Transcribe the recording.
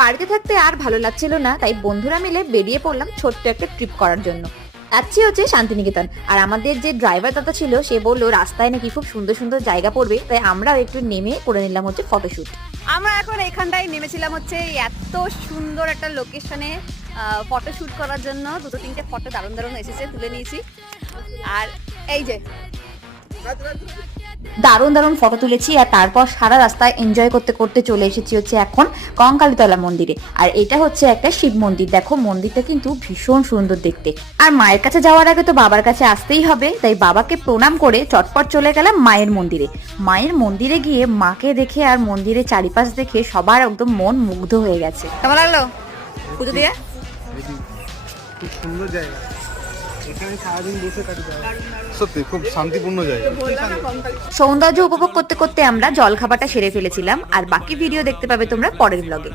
বাড়িতে থাকতে আর ভালো লাগছিল না, তাই বন্ধুরা মিলে বেরিয়ে পড়লাম ছোট্ট একটা ট্রিপ করার জন্য। যাচ্ছি হচ্ছে শান্তিনিকেতন। আর আমাদের যে ড্রাইভার দাদা ছিল সে বললো রাস্তায় নাকি খুব সুন্দর সুন্দর জায়গা পড়বে, তাই আমরাও একটু নেমে করে নিলাম হচ্ছে ফটোশুট। আমরা এখন এখানটায় নেমেছিলাম হচ্ছে এত সুন্দর একটা লোকেশনে ফটোশুট করার জন্য। দুটো তিনটে ফটো দারুণ দারুণ এসেছে, তুলে নিয়েছি। আর এই যে দারুণ দারুণ ফটো তুলেছি, আর তারপর সারা রাস্তায় এনজয় করতে করতে চলে এসেছি হচ্ছে এখন কঙ্কালীতলা মন্দিরে। আর এটা হচ্ছে একটা শিব মন্দির। দেখো মন্দিরটা কিন্তু ভীষণ সুন্দর দেখতে। আর মায়ের কাছে যাওয়ার আগে তো বাবার কাছে আসতেই হবে, তাই বাবাকে প্রণাম করে চটপট চলে গেলাম মায়ের মন্দিরে। মায়ের মন্দিরে গিয়ে মাকে দেখে আর মন্দিরের চারিপাশ দেখে সবার একদম মন মুগ্ধ হয়ে গেছে। কেমন লাগলো পুজো দিয়ে? খুব সুন্দর জায়গা, এখানে সারাদিন বসে থাকতে সত্যি খুব শান্তিপূর্ণ জায়গা। সৌন্দর্য উপভোগ করতে করতে আমরা জলখাবারটা সেরে ফেলেছিলাম, আর বাকি ভিডিও দেখতে পাবে তোমরা পরের ব্লগে।